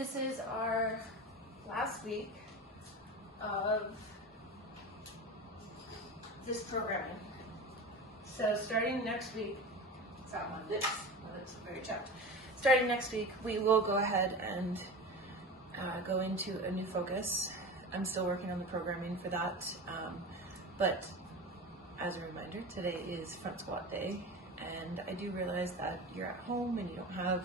This is our last week of this programming. So starting next week, it's that one, this looks very chapped. Starting next week, we will go ahead and go into a new focus. I'm still working on the programming for that, but as a reminder, today is front squat day, and I do realize that you're at home and you don't have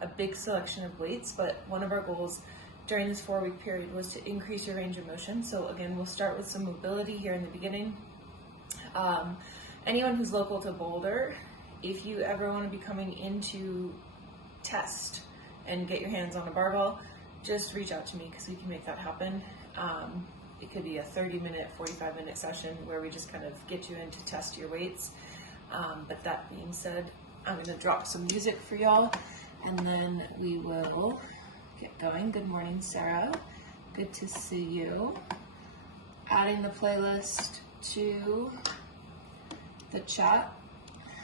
a big selection of weights, but one of our goals during this 4-week period was to increase your range of motion. So again, we'll start with some mobility here in the beginning. Anyone who's local to Boulder, if you ever want to be coming into test and get your hands on a barbell, just reach out to me because we can make that happen. It could be a 30-minute, 45-minute session where we just kind of get you in to test your weights. But that being said, I'm going to drop some music for y'all, and then we will get going. Good morning, Sarah. Good to see you. Adding the playlist to the chat.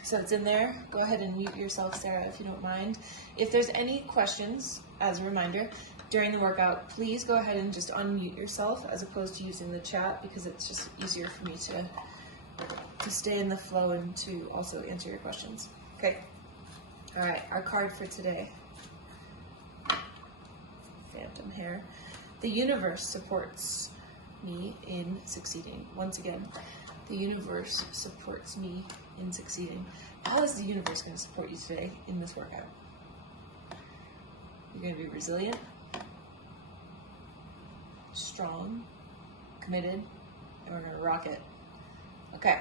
So it's in there. Go ahead and mute yourself, Sarah, if you don't mind. If there's any questions, as a reminder, during the workout, please go ahead and just unmute yourself as opposed to using the chat, because it's just easier for me to stay in the flow and to also answer your questions. Okay. All right, our card for today. Phantom hair. The universe supports me in succeeding. Once again, the universe supports me in succeeding. How is the universe going to support you today in this workout? You're going to be resilient, strong, committed, and we're going to rock it. Okay.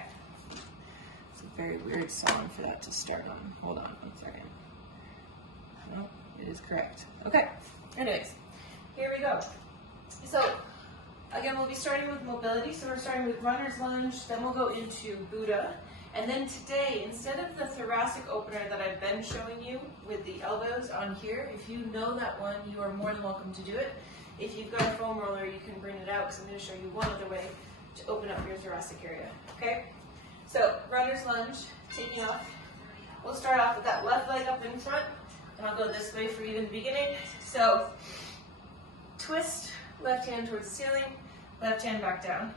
It's a very weird song for that to start on. Hold on one second. No, it is correct. Okay. Anyways, here we go. So, again, we'll be starting with mobility. So we're starting with runner's lunge, then we'll go into Buddha. And then today, instead of the thoracic opener that I've been showing you with the elbows on here, if you know that one, you are more than welcome to do it. If you've got a foam roller, you can bring it out, because I'm going to show you one other way to open up your thoracic area. Okay? So, runner's lunge, taking off. We'll start off with that left leg up in front, and I'll go this way for you in the beginning. So, twist, left hand towards the ceiling, left hand back down.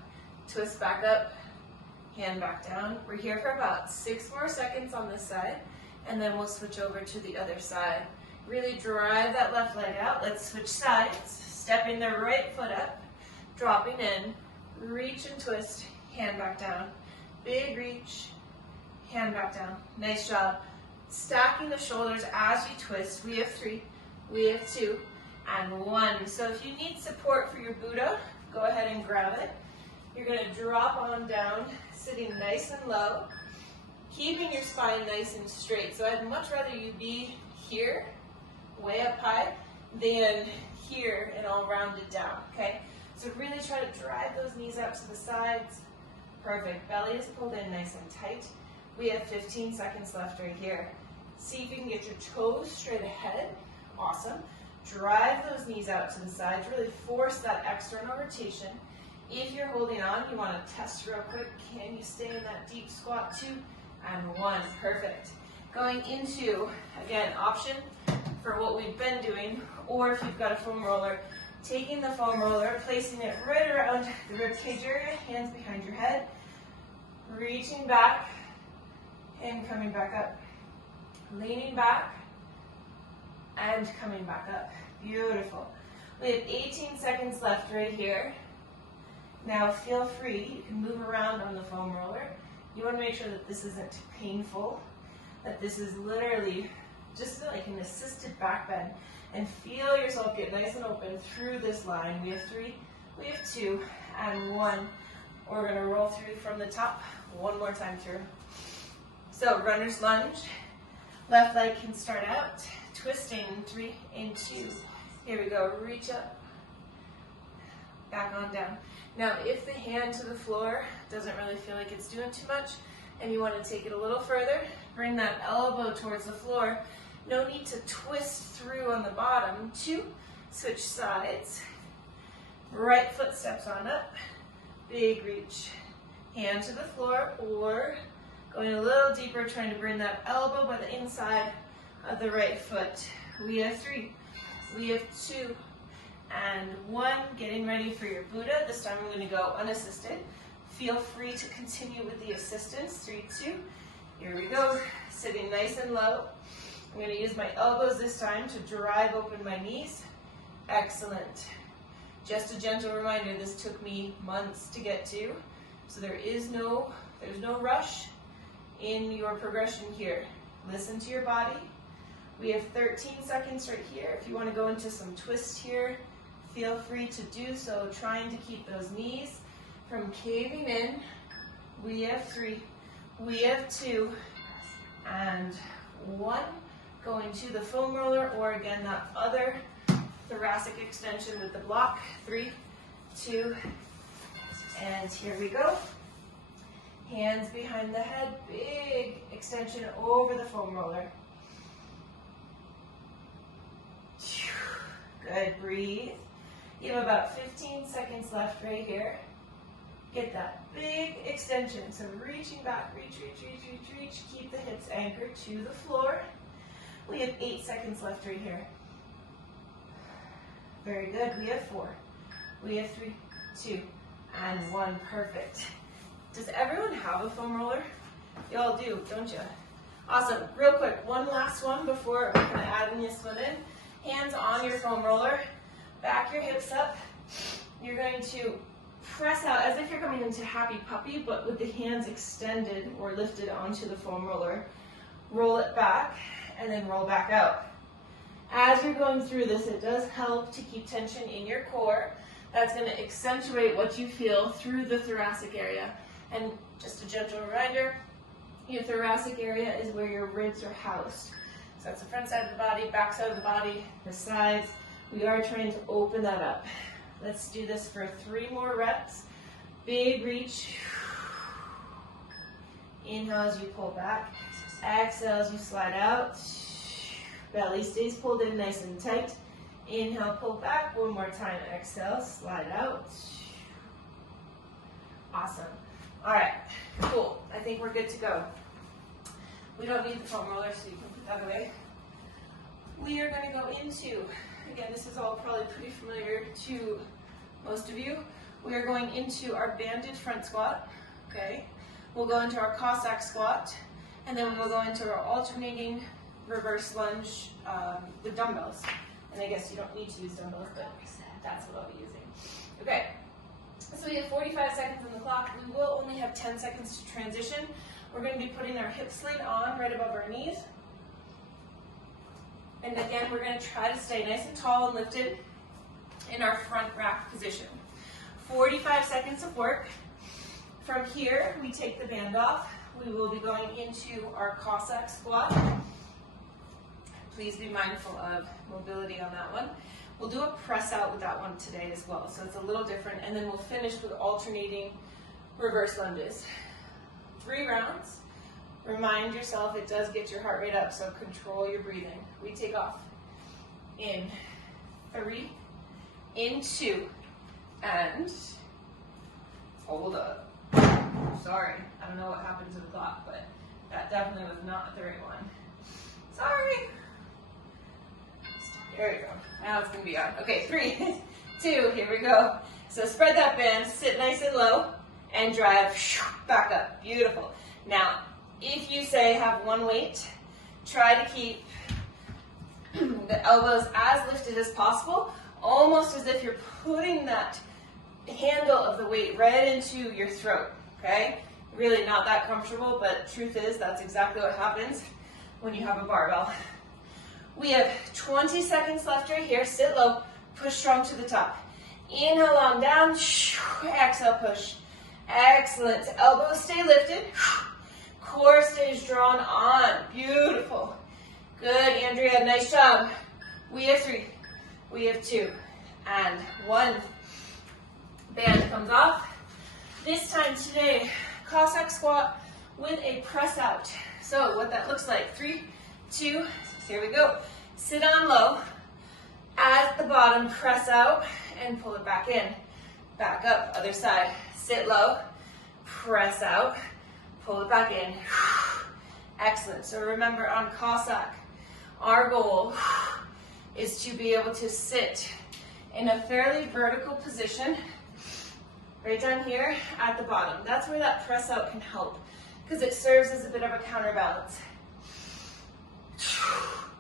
Twist back up, hand back down. We're here for about 6 more seconds on this side, and then we'll switch over to the other side. Really drive that left leg out. Let's switch sides. Stepping the right foot up, dropping in, reach and twist, hand back down. Big reach, hand back down. Nice job. Stacking the shoulders as you twist. We have 3, we have 2, and 1. So if you need support for your Buddha, go ahead and grab it. You're going to drop on down, sitting nice and low, keeping your spine nice and straight. So I'd much rather you be here, way up high, than here and all rounded down, okay? So really try to drive those knees out to the sides. Perfect. Belly is pulled in nice and tight. We have 15 seconds left right here. See if you can get your toes straight ahead. Awesome. Drive those knees out to the sides. Really force that external rotation. If you're holding on, you want to test real quick. Can you stay in that deep squat? 2 and 1. Perfect. Going into, again, option for what we've been doing, or if you've got a foam roller, taking the foam roller, placing it right around the ribcage area, hands behind your head, reaching back and coming back up, leaning back and coming back up. Beautiful. We have 18 seconds left right here. Now feel free, you can move around on the foam roller. You want to make sure that this isn't painful, that this is literally just like an assisted back bend, and feel yourself get nice and open through this line. We have 3, we have 2, and 1. We're going to roll through from the top one more time through. So runner's lunge, left leg can start out, twisting 3 and 2. Here we go, reach up, back on down. Now if the hand to the floor doesn't really feel like it's doing too much, and you want to take it a little further, bring that elbow towards the floor. No need to twist through on the bottom. 2, switch sides. Right foot steps on up. Big reach. Hand to the floor, or going a little deeper, trying to bring that elbow by the inside of the right foot. We have 3, We have 2 and 1. Getting ready for your Buddha. This time we're going to go unassisted. Feel free to continue with the assistance. 3, 2. Here we go. Sitting nice and low. I'm going to use my elbows this time to drive open my knees. Excellent. Just a gentle reminder, this took me months to get to, so there's no rush in your progression here. Listen to your body. We have 13 seconds right here. If you want to go into some twist here, feel free to do so, trying to keep those knees from caving in. We have 3, we have 2, and 1. Going to the foam roller, or again, that other thoracic extension with the block. 3, 2, and here we go. Hands behind the head, big extension over the foam roller. Good, breathe. You have about 15 seconds left right here. Get that big extension, so reaching back, reach, reach, reach, reach, reach. Keep the hips anchored to the floor. We have 8 seconds left right here. Very good. We have 4. We have 3, 2, and 1. Perfect. Does everyone have a foam roller? You all do, don't you? Awesome. Real quick, one last one before we're going to add this one in. Hands on your foam roller. Back your hips up. You're going to press out as if you're coming into happy puppy, but with the hands extended or lifted onto the foam roller. Roll it back, and then roll back out. As you're going through this, it does help to keep tension in your core. That's going to accentuate what you feel through the thoracic area. And just a gentle reminder, your thoracic area is where your ribs are housed. So that's the front side of the body, back side of the body, the sides. We are trying to open that up. Let's do this for 3 more reps. Big reach. Inhale as you pull back. Exhale as you slide out. Belly stays pulled in nice and tight. Inhale, pull back. One more time. Exhale, slide out. Awesome. All right, cool. I think we're good to go. We don't need the foam roller, so you can put that away. We are going to go into, again, this is all probably pretty familiar to most of you. We are going into our banded front squat, okay? We'll go into our Cossack squat, and then we'll go into our alternating reverse lunge with dumbbells. And I guess you don't need to use dumbbells, but that's what I'll be using. Okay, so we have 45 seconds on the clock. We will only have 10 seconds to transition. We're going to be putting our hip sling on right above our knees. And again, we're going to try to stay nice and tall and lifted in our front rack position. 45 seconds of work. From here, we take the band off. We will be going into our Cossack squat. Please be mindful of mobility on that one. We'll do a press out with that one today as well, so it's a little different, and then we'll finish with alternating reverse lunges. 3 rounds. Remind yourself it does get your heart rate up, so control your breathing. We take off. In 3, in 2, and hold up. Sorry, I don't know what happened to the clock, but that definitely was not the right one. Sorry. There we go. Now it's going to be on. Okay, 3, 2, here we go. So spread that band, sit nice and low, and drive back up. Beautiful. Now, if you say have one weight, try to keep the elbows as lifted as possible, almost as if you're putting that handle of the weight right into your throat, okay? Really not that comfortable, but truth is that's exactly what happens when you have a barbell. We have 20 seconds left right here. Sit low, push strong to the top. Inhale long down, exhale push. Excellent. Elbows stay lifted. Core stays drawn on. Beautiful. Good, Andrea, nice job. We have 3, we have 2, and 1. Band comes off. This time today, Cossack squat with a press out. So what that looks like, 3, 2, here we go. Sit on low. At the bottom, press out and pull it back in. Back up, other side. Sit low, press out, pull it back in. Excellent. So remember on Cossack, our goal is to be able to sit in a fairly vertical position right down here at the bottom. That's where that press out can help because it serves as a bit of a counterbalance.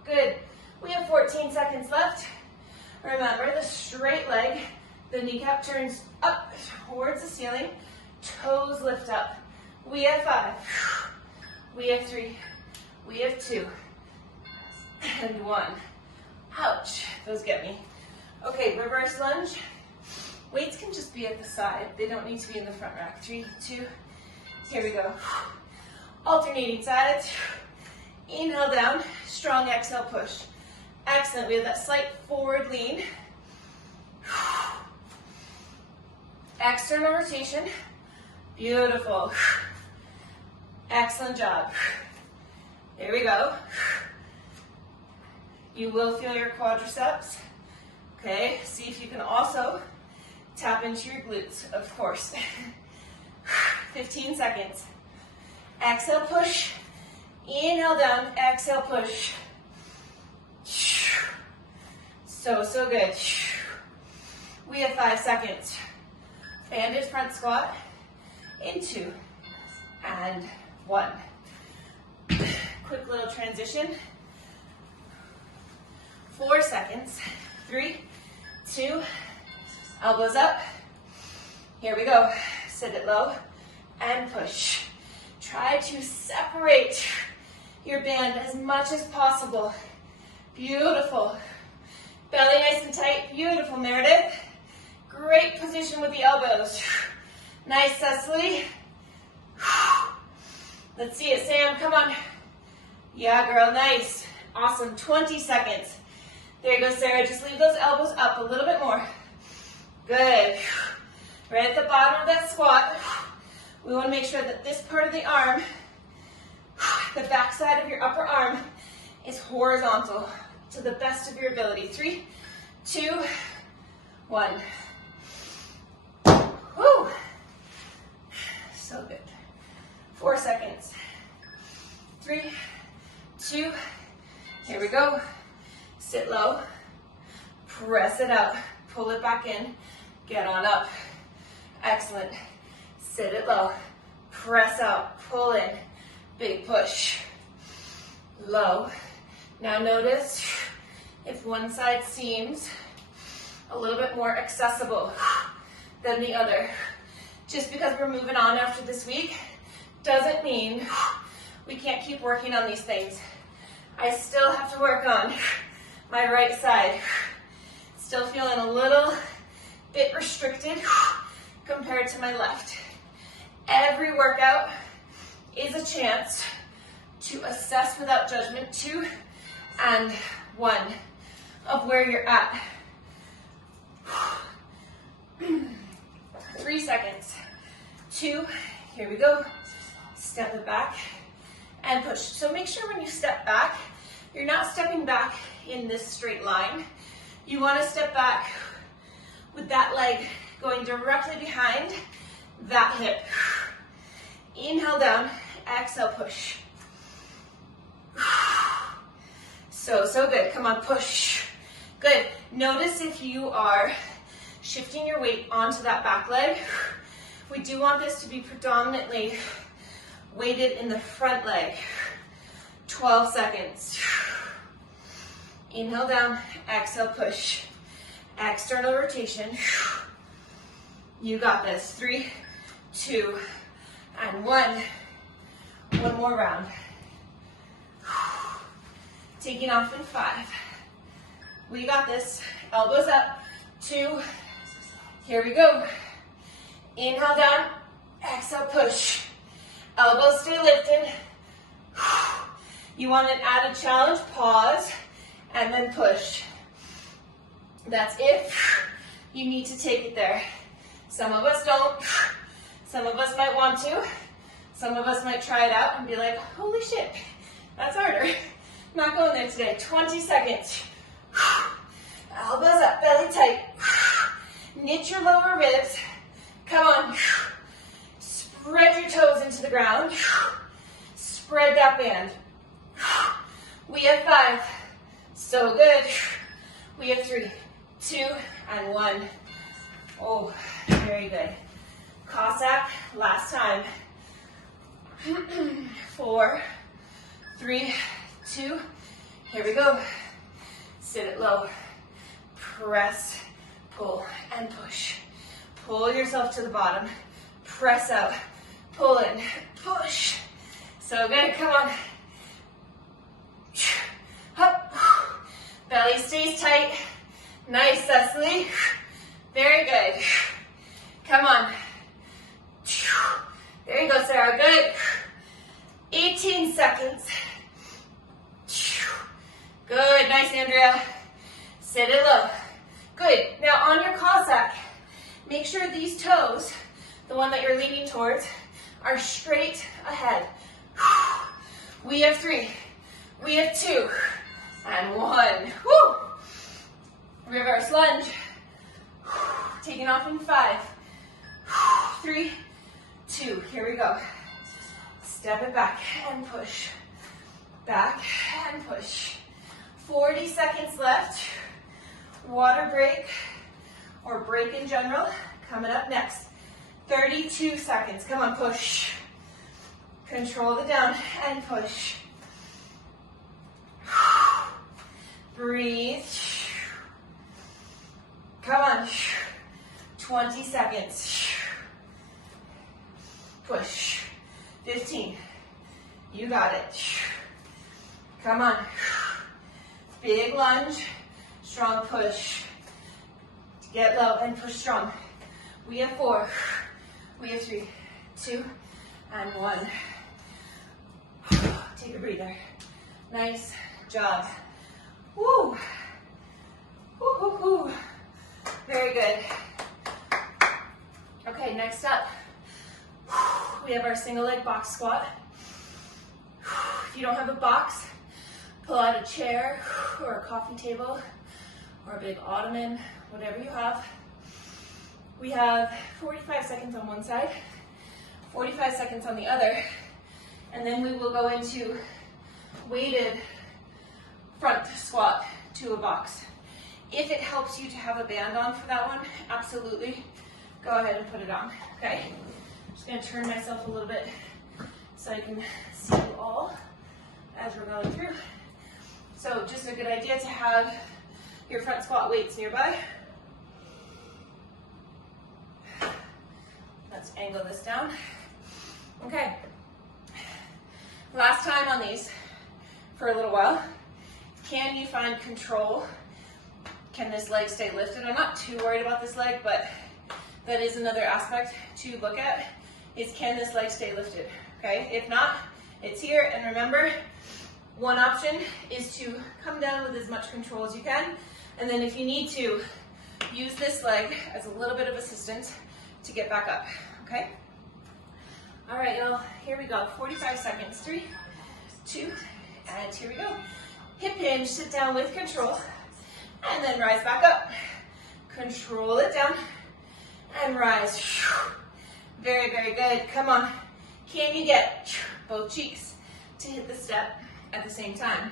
Good. We have 14 seconds left. Remember, the straight leg, the kneecap turns up towards the ceiling, toes lift up. We have 5. We have 3. We have 2. And 1. Ouch. Those get me. Okay, reverse lunge. Weights can just be at the side. They don't need to be in the front rack. 3, 2. Here we go. Alternating sides. Inhale down. Strong exhale push. Excellent. We have that slight forward lean. External rotation. Beautiful. Excellent job. There we go. You will feel your quadriceps. Okay, see if you can also tap into your glutes, of course. 15 seconds. Exhale, push. Inhale down, exhale, push. So good. We have 5 seconds. Banded front squat in 2 and 1. Quick little transition. 4 seconds. 3, 2, elbows up. Here we go. Sit it low and push. Try to separate your band as much as possible. Beautiful. Belly nice and tight. Beautiful, Meredith. Great position with the elbows. Nice, Cecily. Let's see it, Sam. Come on. Yeah, girl. Nice. Awesome. 20 seconds. There you go, Sarah. Just leave those elbows up a little bit more. Good. Right at the bottom of that squat, we want to make sure that this part of the arm, the back side of your upper arm, is horizontal to the best of your ability. 3, 2, 1. Woo! So good. 4 seconds. 3, 2, here we go. Sit low, press it out, pull it back in, get on up. Excellent. Sit it low, press out, pull in, big push. Low. Now notice if one side seems a little bit more accessible than the other. Just because we're moving on after this week doesn't mean we can't keep working on these things. I still have to work on my right side. Still feeling a little bit restricted compared to my left. Every workout is a chance to assess without judgment 2 and 1 of where you're at. 3 seconds. 2, here we go. Step it back and push. So make sure when you step back, you're not stepping back in this straight line. You want to step back with that leg going directly behind that hip. Inhale down, exhale, push. So good. Come on, push. Good. Notice if you are shifting your weight onto that back leg. We do want this to be predominantly weighted in the front leg. 12 seconds. Inhale down, exhale, push. External rotation. You got this. 3, 2, and 1. One more round. Taking off in 5. We got this. Elbows up. 2. Here we go. Inhale down. Exhale, push. Elbows stay lifted. You want an added challenge. Pause. And then push. That's if you need to take it there. Some of us don't. Some of us might want to. Some of us might try it out and be like, holy shit, that's harder. Not going there today. 20 seconds. Elbows up, belly tight. Knit your lower ribs. Come on. Spread your toes into the ground. Spread that band. We have 5. So good. We have 3, 2, and 1. Oh, very good. Cossack, last time. 4, 3, 2, here we go. Sit it low. Press, pull, and push. Pull yourself to the bottom. Press out. Pull in. Push. So good. Come on. Up. Belly stays tight. Nice, Cecily. Very good. Come on. There you go, Sarah. Good. 18 seconds. Good. Nice, Andrea. Sit it low. Good. Now on your Cossack, make sure these toes, the one that you're leaning towards, are straight ahead. We have 3. We have 2. And 1. Woo! Reverse lunge. Taking off in 5. 3, 2. Here we go. Step it back and push. Back and push. 40 seconds left. Water break or break in general coming up next. 32 seconds. Come on, push. Control the down and push. Breathe. Come on. 20 seconds. Push. 15. You got it. Come on. Big lunge. Strong push. Get low and push strong. We have 4. We have 3, 2, and 1. Take a breather. Nice job. Woo. Woo, woo, woo. Very good. Okay, next up, we have our single leg box squat. If you don't have a box, pull out a chair or a coffee table or a big ottoman, whatever you have. We have 45 seconds on one side, 45 seconds on the other, and then we will go into weighted front squat to a box. If it helps you to have a band on for that one, absolutely, go ahead and put it on, okay? I'm just gonna turn myself a little bit so I can see you all as we're going through. So just a good idea to have your front squat weights nearby. Let's angle this down. Okay. Last time on these for a little while. Can you find control? Can this leg stay lifted? I'm not too worried about this leg, but that is another aspect to look at, is can this leg stay lifted, okay? If not, it's here, and remember, one option is to come down with as much control as you can, and then if you need to, use this leg as a little bit of assistance to get back up, okay? All right, y'all, here we go, 45 seconds, 3, 2, and here we go. Hip hinge, sit down with control, and then rise back up. Control it down, and rise. Very, very good, come on. Can you get both cheeks to hit the step at the same time?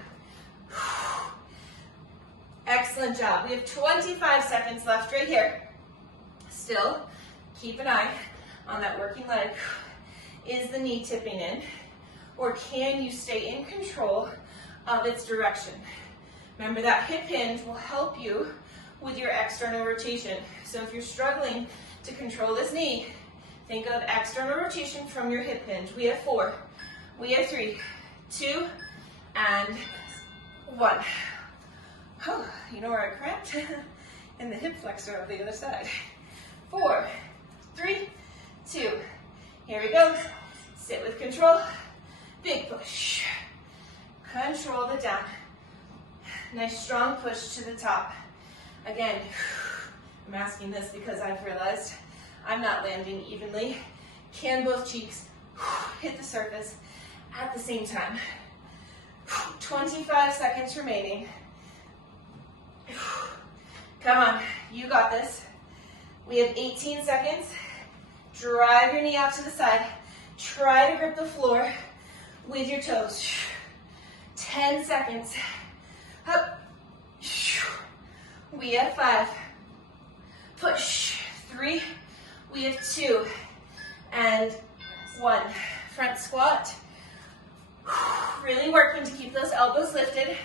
Excellent job. We have 25 seconds left right here. Still, keep an eye on that working leg. Is the knee tipping in, or can you stay in control of its direction? Remember, that hip hinge will help you with your external rotation. So if you're struggling to control this knee, think of external rotation from your hip hinge. We have 4, we have 3, 2, and 1. Oh, you know where I cramped? In the hip flexor of the other side. 4, 3, 2. Here we go. Sit with control. Big push. Control the down. Nice strong push to the top. Again, I'm asking this because I've realized I'm not landing evenly. Can both cheeks hit the surface at the same time? 25 seconds remaining. Come on, you got this. We have 18 seconds. Drive your knee out to the side. Try to grip the floor with your toes. 10 seconds. Up. We have 5. Push. 3. We have 2. And 1. Front squat. Really working to keep those elbows lifted.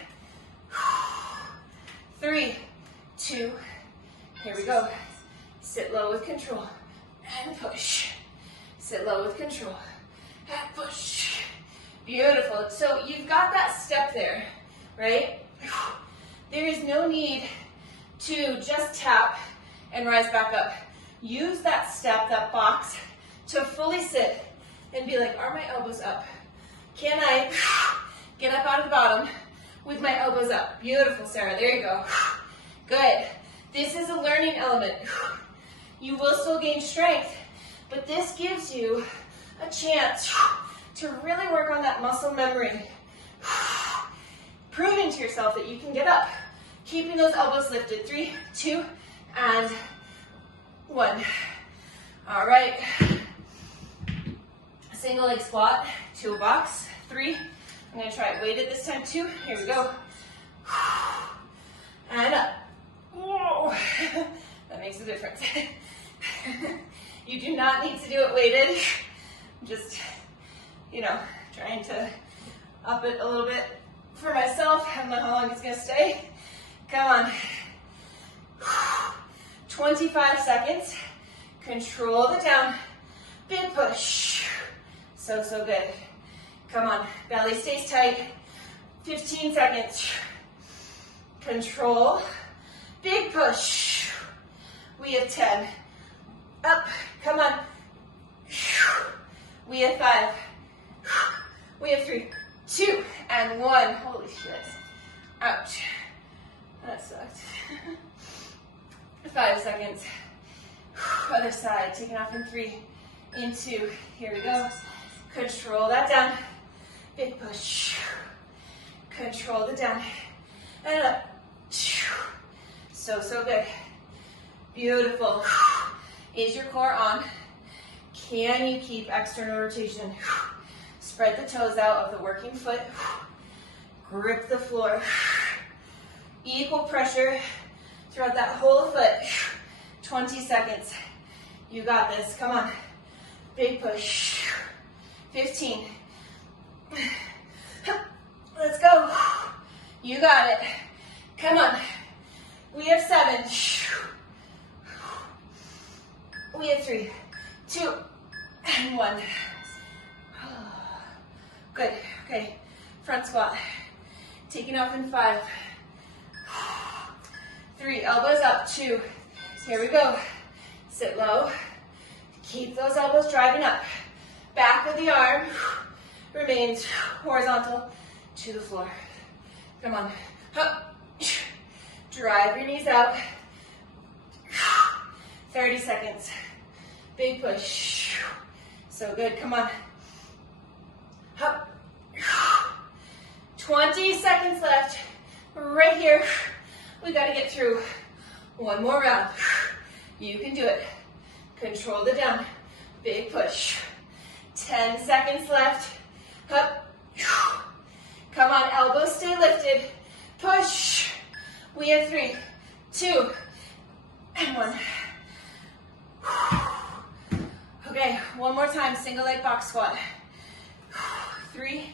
3, 2. Here we go. Sit low with control. And push. Sit low with control. And push. Beautiful. So you've got that step there, right? There is no need to just tap and rise back up. Use that step, that box, to fully sit and be like, are my elbows up? Can I get up out of the bottom with my elbows up? Beautiful, Sarah. There you go. Good. This is a learning element. You will still gain strength, but this gives you a chance to really work on that muscle memory. Proving to yourself that you can get up. Keeping those elbows lifted. 3, 2, and 1. All right. Single leg squat to a box. 3. I'm going to try it weighted this time. 2. Here we go. And up. Whoa. That makes a difference. You do not need to do it weighted. Just, trying to up it a little bit for myself. I don't know how long it's going to stay. Come on. 25 seconds. Control the down. Big push. So good. Come on. Belly stays tight. 15 seconds. Control. Big push. We have 10. Up. Come on. We have 5. We have 3, 2, and 1. Holy shit. Ouch. That sucked. 5 seconds. Other side. Taking off in 3, in 2. Here we go. Control that down. Big push. Control the down. And up. So good. Beautiful. Is your core on? Can you keep external rotation? Spread the toes out of the working foot. Grip the floor. Equal pressure throughout that whole foot. 20 seconds. You got this. Come on. Big push. 15. Let's go. You got it. Come on. We have 7. We have 3, 2, and 1. Good. Okay. Front squat. Taking off in 5. 3. Elbows up. 2. Here we go. Sit low. Keep those elbows driving up. Back of the arm remains horizontal to the floor. Come on. Drive your knees out. 30 seconds. Big push. So good. Come on. 20 seconds left. Right here. We got to get through one more round. You can do it. Control the down. Big push. 10 seconds left. Come on. Elbows stay lifted. Push. We have 3, 2, and 1. Okay, one more time, single leg box squat. 3,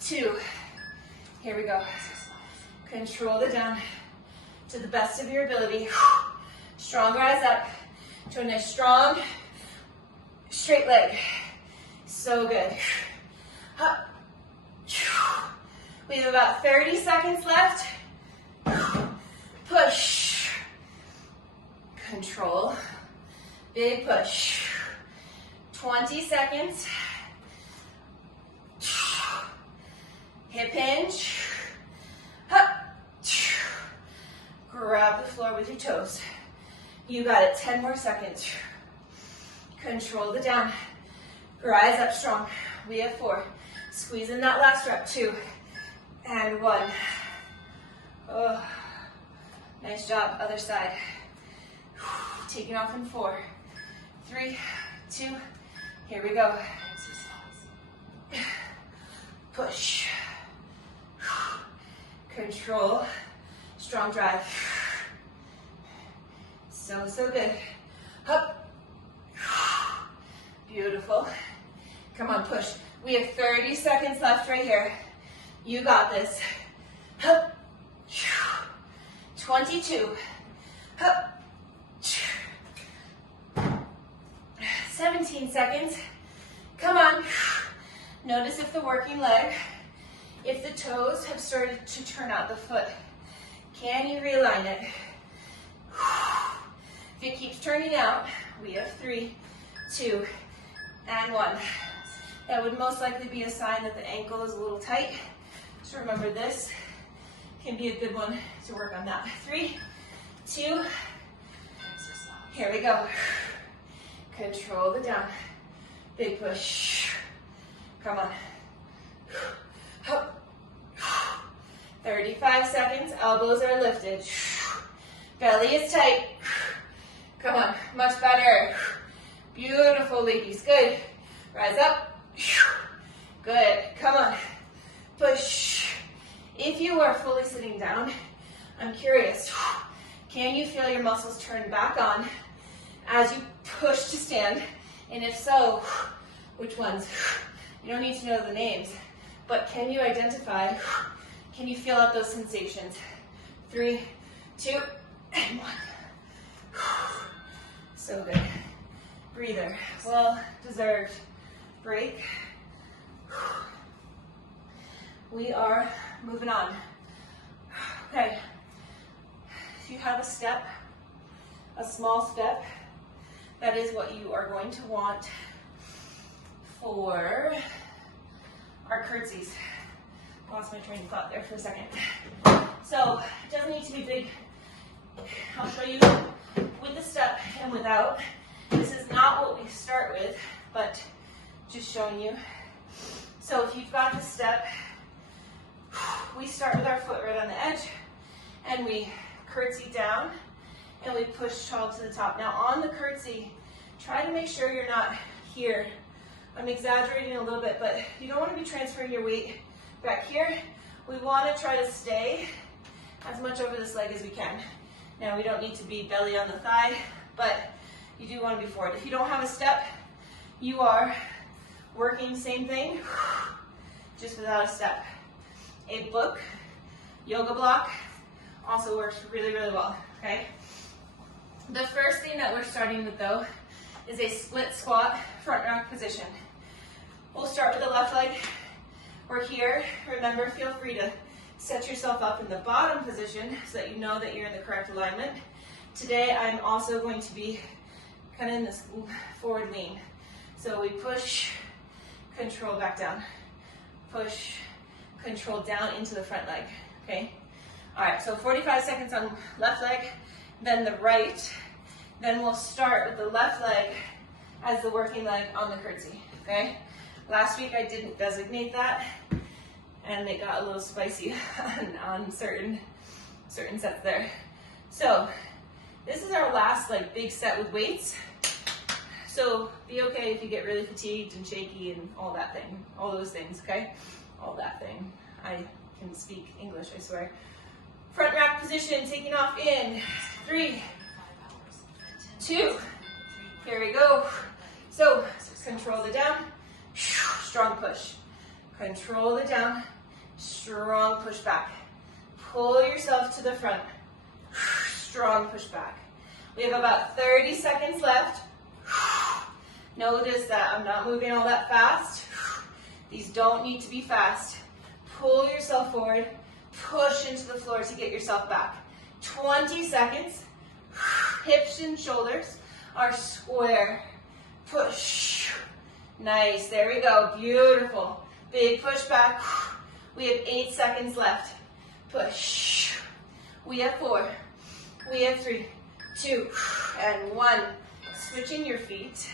2, here we go. Control the down to the best of your ability. Strong rise up to a nice strong, straight leg. So good. We have about 30 seconds left. Push. Control. Big push. 20 seconds. Hip hinge. Grab the floor with your toes. You got it. 10 more seconds. Control the down. Rise up strong. We have 4. Squeeze in that last rep. 2 and 1. Oh, nice job. Other side. Taking off in 4, 3, 2. Here we go. Push. Control. Strong drive. So, so good. Up. Beautiful. Come on, push. We have 30 seconds left right here. You got this. Up. 22. Up. 17 seconds. Come on. Notice if the working leg, if the toes have started to turn out the foot. Can you realign it? If it keeps turning out, we have 3, 2, and 1. That would most likely be a sign that the ankle is a little tight. So remember, this can be a good one to work on that. 3, 2, here we go. Control the down. Big push. Come on. 35 seconds, elbows are lifted. Belly is tight. Come on, much better. Beautiful, ladies, good. Rise up. Good, come on. Push. If you are fully sitting down, I'm curious, can you feel your muscles turn back on as you push to stand? And if so, which ones? You don't need to know the names, but can you identify, can you feel out those sensations? 3, 2, and 1. So good. Breather. Well deserved break. We are moving on. Okay. If you have a step, a small step, that is what you are going to want for our curtsies. Lost my train of thought there for a second. So it doesn't need to be big. I'll show you with the step and without. This is not what we start with, but just showing you. So if you've got the step, we start with our foot right on the edge, and we curtsy down, and we push tall to the top. Now on the curtsy, try to make sure you're not here. I'm exaggerating a little bit, but you don't want to be transferring your weight back here. We want to try to stay as much over this leg as we can. Now we don't need to be belly on the thigh, but you do want to be forward. If you don't have a step, you are working the same thing, just without a step. A book, yoga block, also works really, really well, okay? The first thing that we're starting with, though, is a split squat front rack position. We'll start with the left leg. We're here. Remember, feel free to set yourself up in the bottom position so that you know that you're in the correct alignment. Today, I'm also going to be kind of in this forward lean. So we push, control back down. Push, control down into the front leg, okay? All right, so 45 seconds on left leg, then the right. Then we'll start with the left leg as the working leg on the curtsy, okay? Last week I didn't designate that, and they got a little spicy on certain sets there. So this is our last big set with weights. So be okay if you get really fatigued and shaky and all that thing, all those things, okay? All that thing. I can speak English, I swear. Front rack position, taking off in 3, 2, here we go. So control the down, strong push. Control the down, strong push back. Pull yourself to the front, strong push back. We have about 30 seconds left. Notice that I'm not moving all that fast. These don't need to be fast. Pull yourself forward, push into the floor to get yourself back. 20 seconds. Hips and shoulders are square. Push. Nice, there we go, beautiful. Big push back. We have 8 seconds left. Push. We have 4. We have 3, 2, and 1. Switching your feet.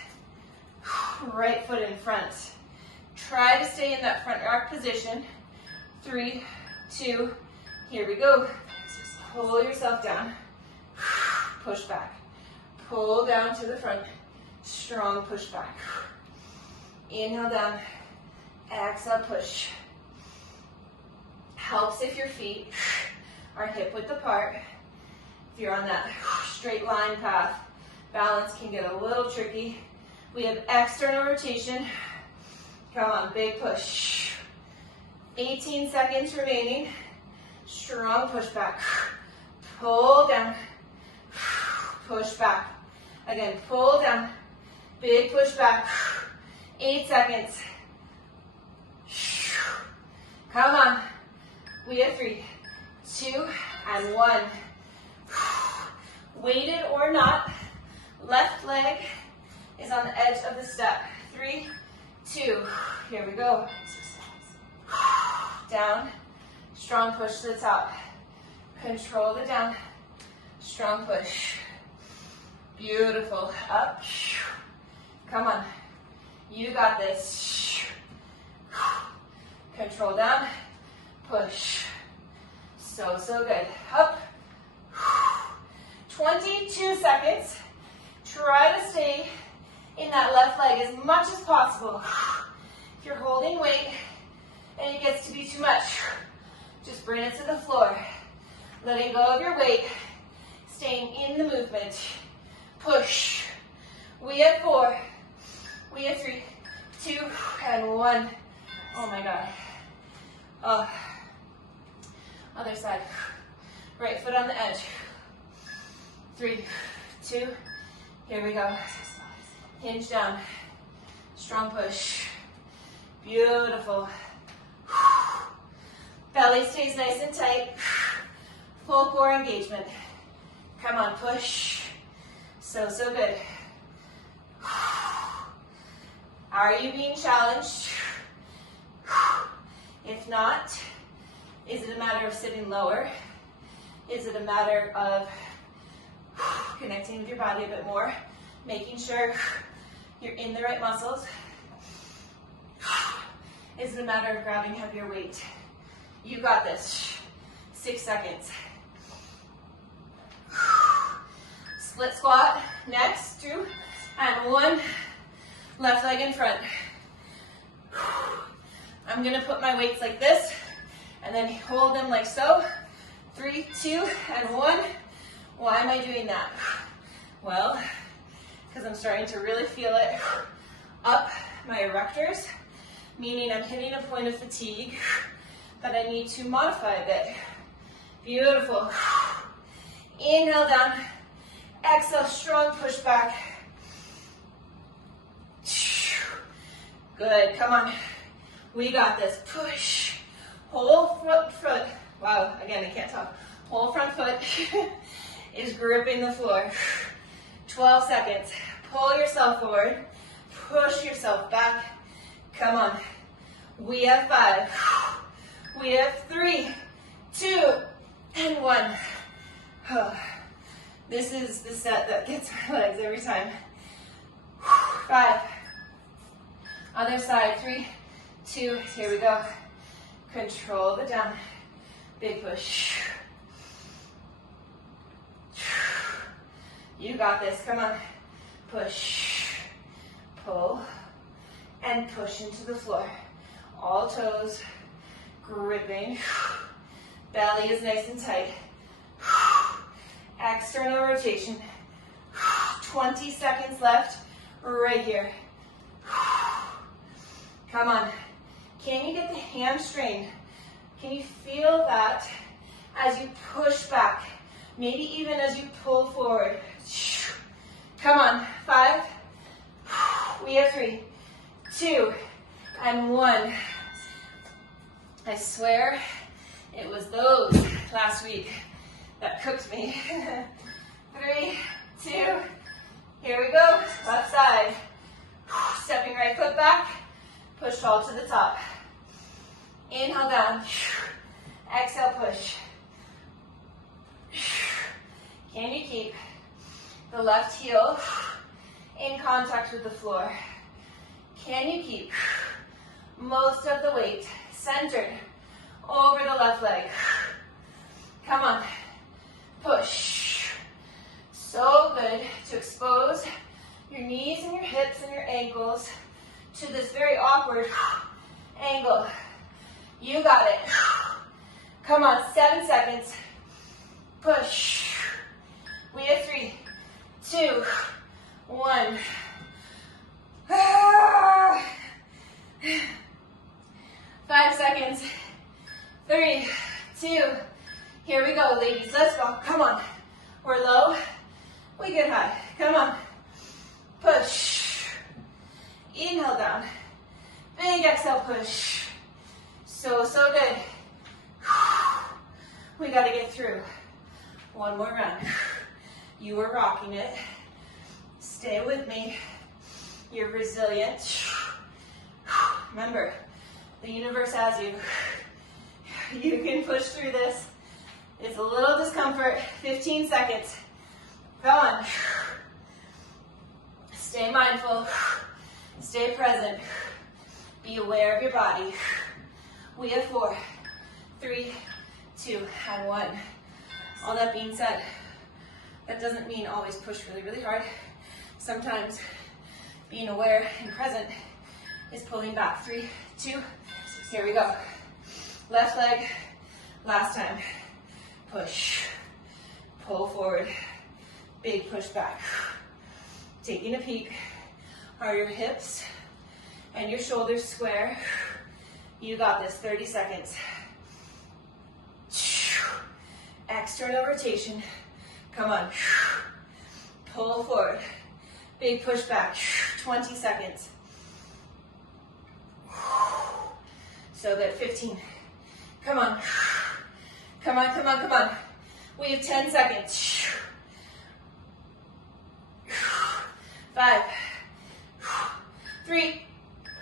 Right foot in front. Try to stay in that front rack position. 3, 2, here we go. Pull yourself down. Push back. Pull down to the front. Strong push back. Inhale down. Exhale, push. Helps if your feet are hip width apart. If you're on that straight line path, balance can get a little tricky. We have external rotation. Come on, big push. 18 seconds remaining. Strong push back. Pull down. Push back. Again, pull down. Big push back. 8 seconds. Come on. We have 3, 2, and 1. Weighted or not, left leg is on the edge of the step. 3, 2, here we go. Down, strong push to the top. Control the down, strong push. Beautiful, up. Come on, you got this. Control down, push. So good. Up. 22 seconds. Try to stay in that left leg as much as possible. If you're holding weight and it gets to be too much, just bring it to the floor. Letting go of your weight, staying in the movement. Push. We have 4. We have 3, 2, and 1. Oh my God. Oh. Other side. Right foot on the edge. 3, 2, here we go. Hinge down. Strong push. Beautiful. Belly stays nice and tight. Full core engagement. Come on, push. So good. Are you being challenged? If not, is it a matter of sitting lower? Is it a matter of connecting with your body a bit more, making sure you're in the right muscles? Is it a matter of grabbing heavier weight? You got this. 6 seconds. Split squat, next, 2, and 1. Left leg in front. I'm gonna put my weights like this, and then hold them like so. 3, 2, and 1. Why am I doing that? Well, because I'm starting to really feel it up my erectors, meaning I'm hitting a point of fatigue that I need to modify a bit. Beautiful. Inhale down. Exhale, strong push back. Good, come on. We got this. Push. Whole front foot. Wow, again, I can't talk. Whole front foot is gripping the floor. 12 seconds. Pull yourself forward. Push yourself back. Come on. We have 5. We have 3, 2, and 1. This is the set that gets my legs every time. 5. Other side. 3, 2, here we go. Control the down. Big push. You got this, come on. Push, pull, and push into the floor. All toes gripping. Belly is nice and tight. External rotation. 20 seconds left right here. Come on. Can you get the hamstring? Can you feel that as you push back? Maybe even as you pull forward. Come on. 5. We have 3, 2, and 1. I swear it was those last week that cooked me. 3, 2, here we go. Left side. Stepping right foot back. Push tall to the top. Inhale down. Exhale, push. Can you keep the left heel in contact with the floor? Can you keep most of the weight centered over the left leg? Come on. Push. So good to expose your knees and your hips and your ankles to this very awkward angle. You got it. Come on, 7 seconds. Push. We have 3, 2, 1. 5 seconds. 3, 2. Here we go, ladies. Let's go. Come on. We're low. We get high. Come on. Push. Inhale down. Big exhale, push. So good. We got to get through. One more round. You are rocking it. Stay with me. You're resilient. Remember, the universe has you. You can push through this. It's a little discomfort. 15 seconds. Come on. Stay mindful. Stay present. Be aware of your body. We have 4, 3, 2, and 1. All that being said, that doesn't mean always push really, really hard. Sometimes being aware and present is pulling back. 3, 2, here we go. Left leg, last time. Push, pull forward, big push back. Taking a peek. Are your hips and your shoulders square? You got this, 30 seconds. External rotation. Come on. Pull forward. Big push back. 20 seconds. So good. 15. Come on. Come on, come on, come on. We have 10 seconds. 5, 3,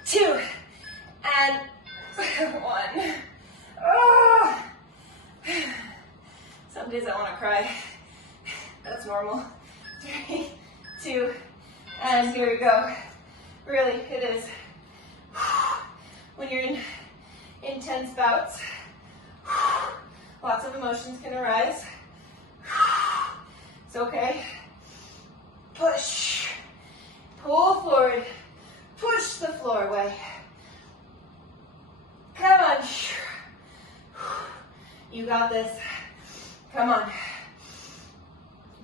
2, and 1. Oh. Some days I want to cry. That's normal. 3, 2, and here we go. Really, it is. When you're in intense bouts, lots of emotions can arise. It's okay. Push. Pull forward. Push the floor away. Come on. You got this. Come on.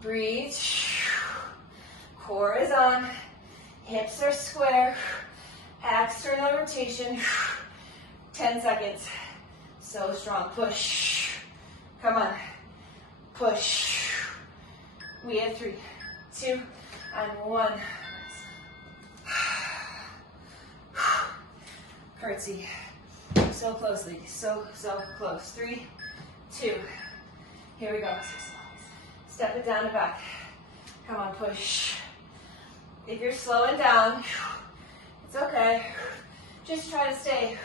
Breathe. Core is on. Hips are square. External rotation. 10 seconds. So strong. Push. Come on. Push. We have 3, 2, and 1. Curtsy. So close, ladies. So close. 3, 2. Here we go. Step it down and back. Come on, push. If you're slowing down, it's okay. Just try to stay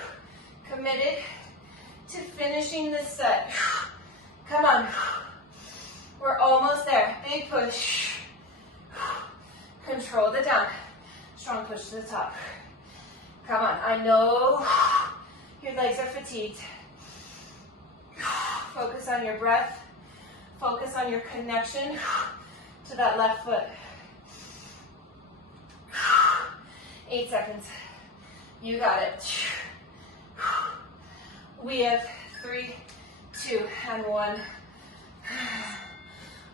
committed to finishing this set. Come on. We're almost there. Big push. Control the down. Strong push to the top. Come on. I know your legs are fatigued. Focus on your breath. Focus on your connection to that left foot. 8 seconds. You got it. We have 3, 2, and 1.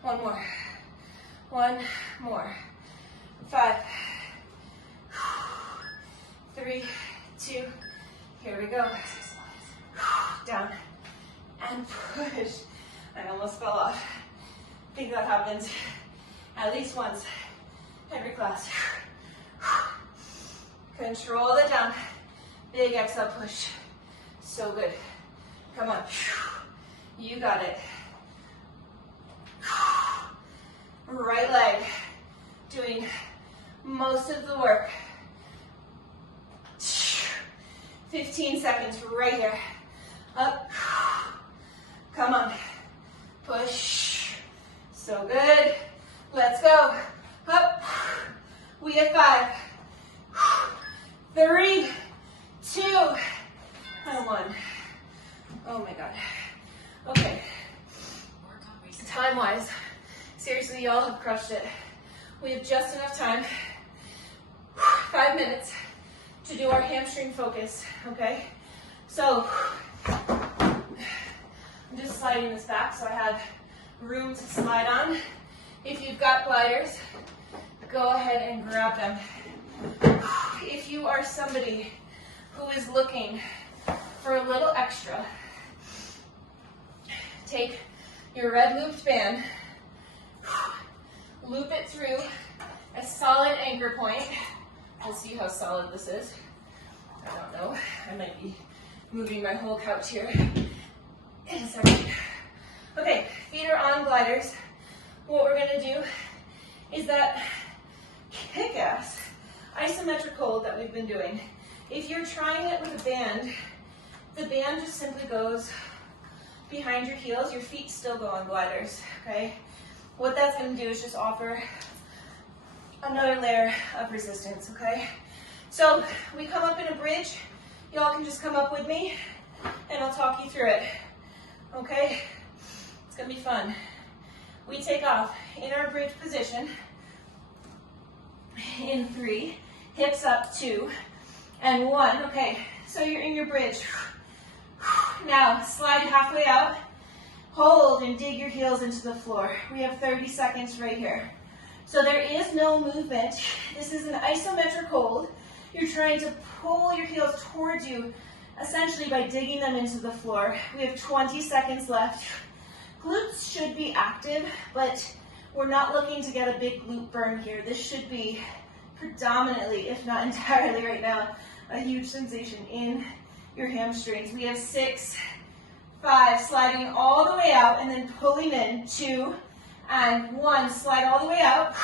One more. One more. 5, 3, 2. Here we go. Down and push. I almost fell off. I think that happens at least once every class. Control the down. Big exhale, push. So good. Come on. You got it. Right leg doing most of the work. 15 seconds right here. Up. Come on. Push. So good. Let's go. Up. We have 5, 3, 2, and 1. Oh my God. Okay. Time-wise, seriously, y'all have crushed it. We have just enough time, 5 minutes, to do our hamstring focus, okay? So, I'm just sliding this back so I have room to slide on. If you've got gliders, go ahead and grab them. If you are somebody who is looking for a little extra, take your red looped band, loop it through a solid anchor point. We'll see how solid this is. I don't know. I might be moving my whole couch here in a second. Okay, feet are on gliders. What we're going to do is that kick-ass isometric hold that we've been doing. If you're trying it with a band, the band just simply goes behind your heels. Your feet still go on gliders, okay? What that's going to do is just offer another layer of resistance, okay? So we come up in a bridge. Y'all can just come up with me, and I'll talk you through it, okay? It's going to be fun. We take off in our bridge position in 3, hips up, 2, and 1. Okay, so you're in your bridge. Now slide halfway out, hold and dig your heels into the floor. We have 30 seconds right here. So there is no movement. This is an isometric hold. You're trying to pull your heels towards you, essentially by digging them into the floor. We have 20 seconds left. Glutes should be active, but we're not looking to get a big glute burn here. This should be predominantly, if not entirely right now, a huge sensation in your hamstrings. We have 6, 5, sliding all the way out and then pulling in, 2, and 1, slide all the way out.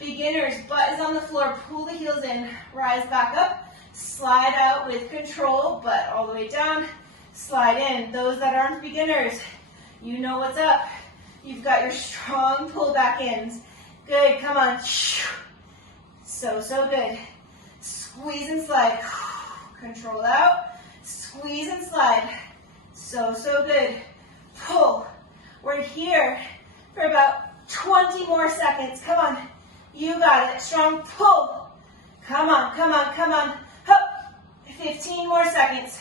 Beginners, butt is on the floor, pull the heels in, rise back up, slide out with control, butt all the way down, slide in. Those that aren't beginners, you know what's up. You've got your strong pull back ins. Good, come on. So good. Squeeze and slide. Control out. Squeeze and slide. So good. Pull. We're here for about 20 more seconds. Come on. You got it. Strong pull. Come on, come on, come on. Hup. 15 more seconds.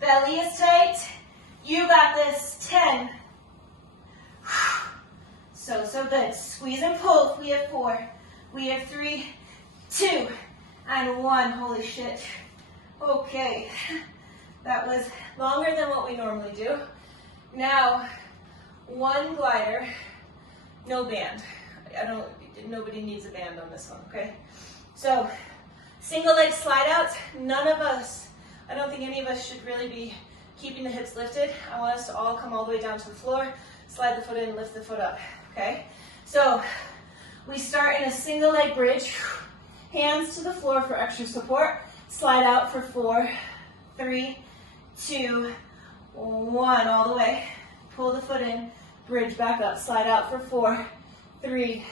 Belly is tight. You got this. 10. So good. Squeeze and pull. We have 4. We have 3, 2, and 1. Holy shit. Okay. That was longer than what we normally do. Now, 1 glider, no band. Nobody needs a band on this one, okay? So, single leg slide outs, none of us, I don't think any of us should really be keeping the hips lifted. I want us to all come all the way down to the floor, slide the foot in, lift the foot up, okay? So, we start in a single leg bridge, hands to the floor for extra support, slide out for 4, 3, 2, 1, all the way, pull the foot in, bridge back up, slide out for 4, 3,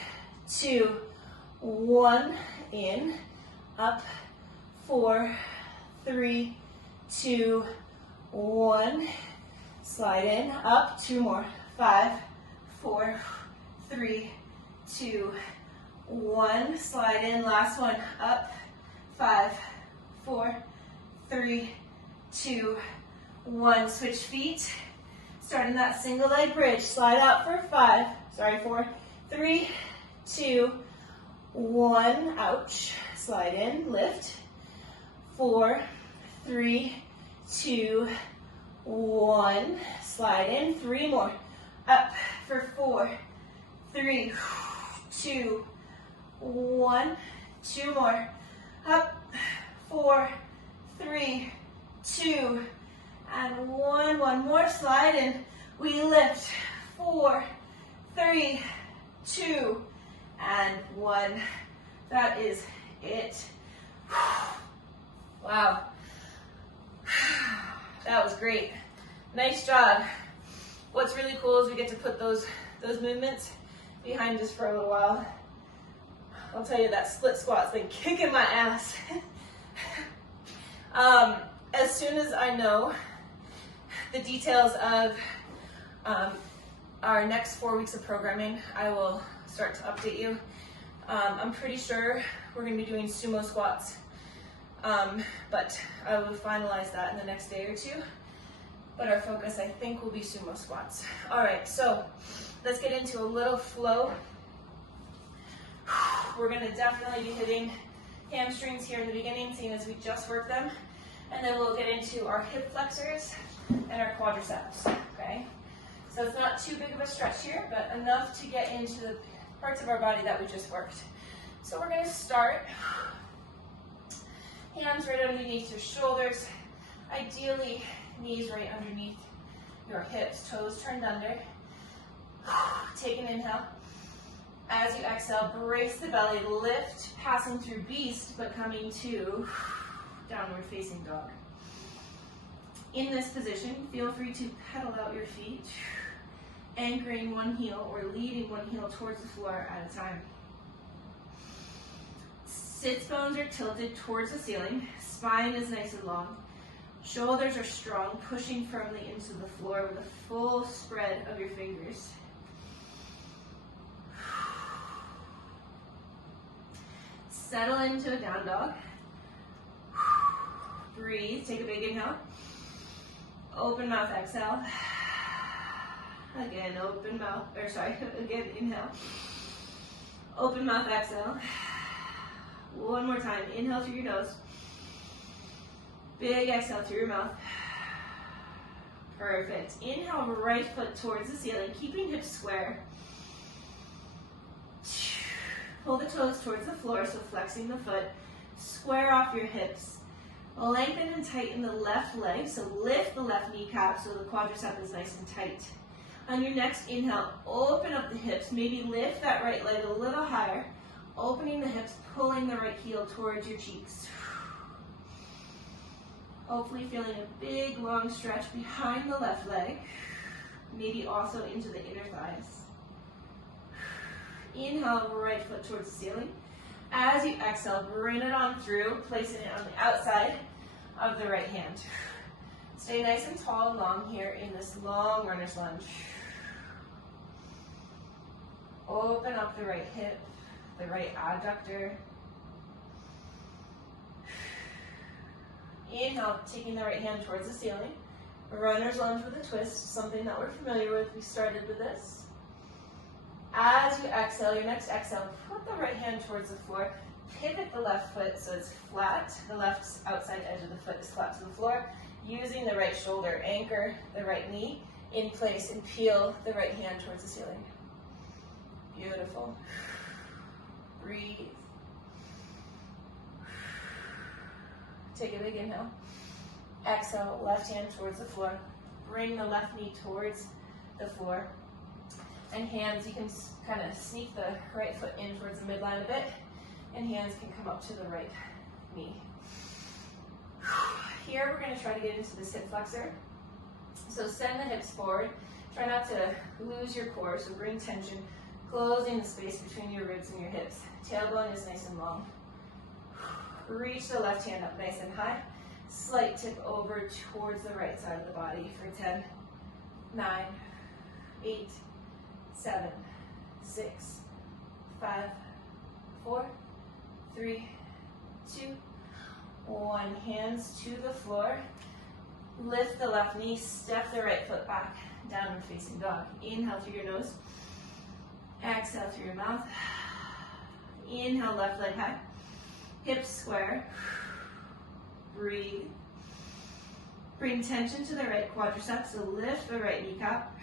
2, 1, in, up, 4, 3, 2, 1, slide in, up, 2 more, 5, 4, 3, 2, 1, slide in, last one, up, 5, 4, 3, 2, 1, switch feet, starting that single leg bridge, slide out for 4, 3, 2, 1, ouch, slide in, lift, 4, 3, 2, 1, slide in, 3 more, up for 4, 3, 2, 1, 2 more, up, 4, 3, 2, and 1, 1 more, slide in, we lift, 4, 3, 2, and 1. That is it. Wow. That was great. Nice job. What's really cool is we get to put those movements behind us for a little while. I'll tell you, that split squat's been kicking my ass. As soon as I know the details of our next 4 weeks of programming, I will start to update you. I'm pretty sure we're going to be doing sumo squats, but I will finalize that in the next day or 2. but our focus, I think, will be sumo squats. All right, so let's get into a little flow. We're gonna definitely be hitting hamstrings here in the beginning, seeing as we just worked them. And then we'll get into our hip flexors and our quadriceps, okay? So it's not too big of a stretch here, but enough to get into the parts of our body that we just worked. So we're gonna start, hands right underneath your shoulders, ideally knees right underneath your hips, toes turned under. Take an inhale. As you exhale, brace the belly, lift, passing through beast, but coming to downward facing dog. In this position, feel free to pedal out your feet, anchoring one heel or leading one heel towards the floor at a time. Sits bones are tilted towards the ceiling, spine is nice and long, shoulders are strong, pushing firmly into the floor with a full spread of your fingers. Settle into a down dog. Breathe, take a big inhale. Open mouth, exhale. Again, open mouth, again, inhale. Open mouth, exhale. One more time, inhale through your nose. Big exhale through your mouth. Perfect. Inhale, right foot towards the ceiling, keeping hips square. Pull the toes towards the floor, so flexing the foot. Square off your hips. Lengthen and tighten the left leg, so lift the left kneecap so the quadricep is nice and tight. On your next inhale, open up the hips, maybe lift that right leg a little higher, opening the hips, pulling the right heel towards your cheeks. Hopefully feeling a big long stretch behind the left leg, maybe also into the inner thighs. Inhale, right foot towards the ceiling. As you exhale, bring it on through, placing it on the outside of the right hand. Stay nice and tall and long here in this long runner's lunge. Open up the right hip, the right adductor. Inhale, taking the right hand towards the ceiling. Runner's lunge with a twist, something that we're familiar with. We started with this. As you exhale, your next exhale, put the right hand towards the floor. Pivot the left foot so it's flat. The left outside edge of the foot is flat to the floor. Using the right shoulder, anchor the right knee in place and peel the right hand towards the ceiling. Beautiful. Breathe. Take a big inhale. Exhale, left hand towards the floor. Bring the left knee towards the floor. And hands, you can kind of sneak the right foot in towards the midline a bit, and hands can come up to the right knee. Here we're going to try to get into this hip flexor. So send the hips forward. Try not to lose your core, so bring tension, closing the space between your ribs and your hips. Tailbone is nice and long. Reach the left hand up nice and high. Slight tip over towards the right side of the body for 10, 9, 8, 7, 6, 5, 4, 3, 2, 1. Hands to the floor. Lift the left knee, step the right foot back, downward facing dog. Inhale through your nose. Exhale through your mouth. Inhale, left leg high. Hips square. Breathe. Bring tension to the right quadricep, so lift the right kneecap.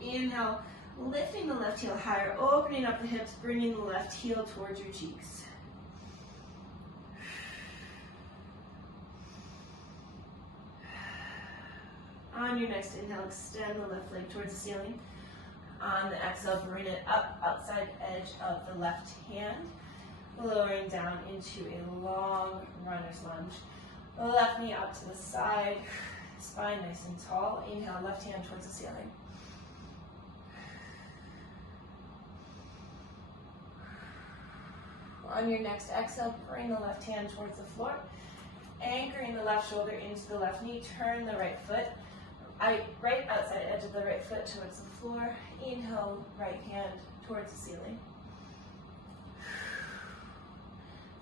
Inhale, lifting the left heel higher, opening up the hips, bringing the left heel towards your cheeks. On your next inhale, extend the left leg towards the ceiling. On the exhale, bring it up, outside edge of the left hand, lowering down into a long runner's lunge. Left knee up to the side, spine nice and tall. Inhale, left hand towards the ceiling. On your next exhale, bring the left hand towards the floor, anchoring the left shoulder into the left knee. Turn the right foot, right outside edge of the right foot towards the floor. Inhale, right hand towards the ceiling.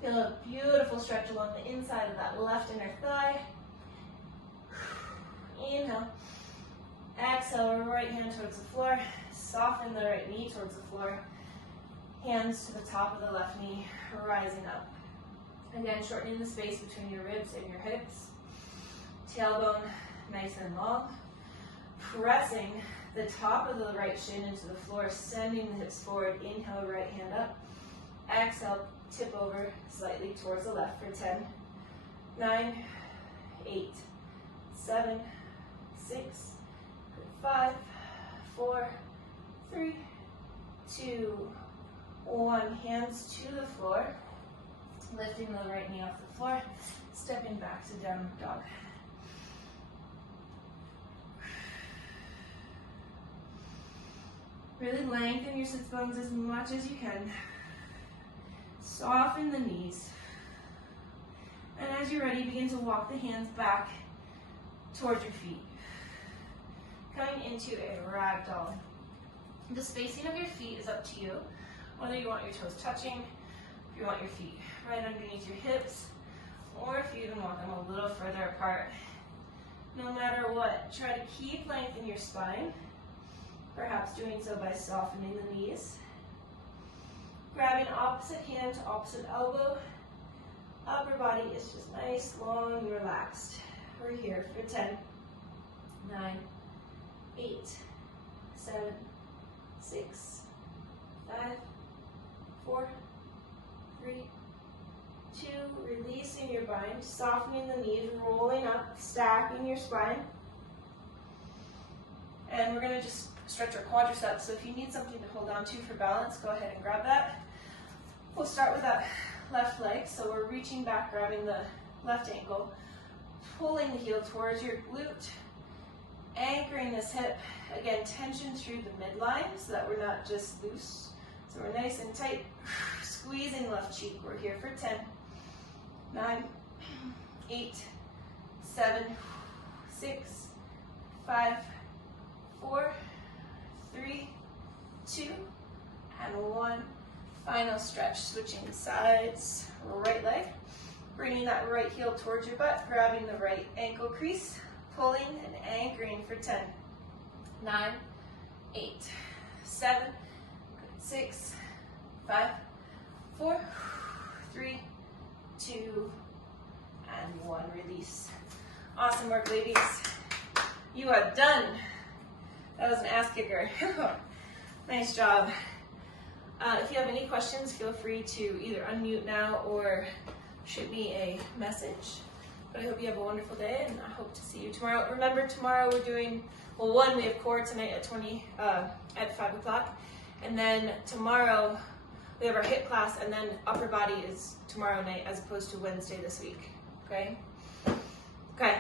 Feel a beautiful stretch along the inside of that left inner thigh. Inhale. Exhale, right hand towards the floor. Soften the right knee towards the floor. Hands to the top of the left knee, rising up. Again, shortening the space between your ribs and your hips. Tailbone nice and long. Pressing the top of the right shin into the floor, sending the hips forward. Inhale, right hand up. Exhale, tip over slightly towards the left for 10, 9, 8, 7, 6, 5, 4, 3, 2, 1. Hands to the floor, lifting the right knee off the floor, stepping back to downward dog. Really lengthen your sits bones as much as you can. Soften the knees. And as you're ready, begin to walk the hands back towards your feet. Coming into a ragdoll. The spacing of your feet is up to you. Whether you want your toes touching, if you want your feet right underneath your hips, or if you even want them a little further apart. No matter what, try to keep length in your spine. Perhaps doing so by softening the knees. Grabbing opposite hand to opposite elbow. Upper body is just nice, long, and relaxed. We're here for 10, 9, 8, 7, 6, 5, 4, 3, 2. Releasing your bind, softening the knees, rolling up, stacking your spine. And we're going to just stretch our quadriceps, so if you need something to hold on to for balance, go ahead and grab that. We'll start with that left leg, so we're reaching back, grabbing the left ankle, pulling the heel towards your glute, anchoring this hip, again, tension through the midline, so that we're not just loose, so we're nice and tight, squeezing left cheek. We're here for 10, 9, 8, 7, 6, 5, 4, 3, 2, and 1. Final stretch, switching sides, right leg. Bringing that right heel towards your butt, grabbing the right ankle crease, pulling and anchoring for 10, 9, 8, 7, 6, 5, 4, 3, 2, and 1. Release. Awesome work, ladies. You are done. That was an ass kicker. Nice job. If you have any questions, feel free to either unmute now or shoot me a message. But I hope you have a wonderful day, and I hope to see you tomorrow. Remember, tomorrow we're doing, well, one, we have core tonight at 5 o'clock. And then tomorrow we have our HIIT class, and then upper body is tomorrow night as opposed to Wednesday this week. Okay? Okay.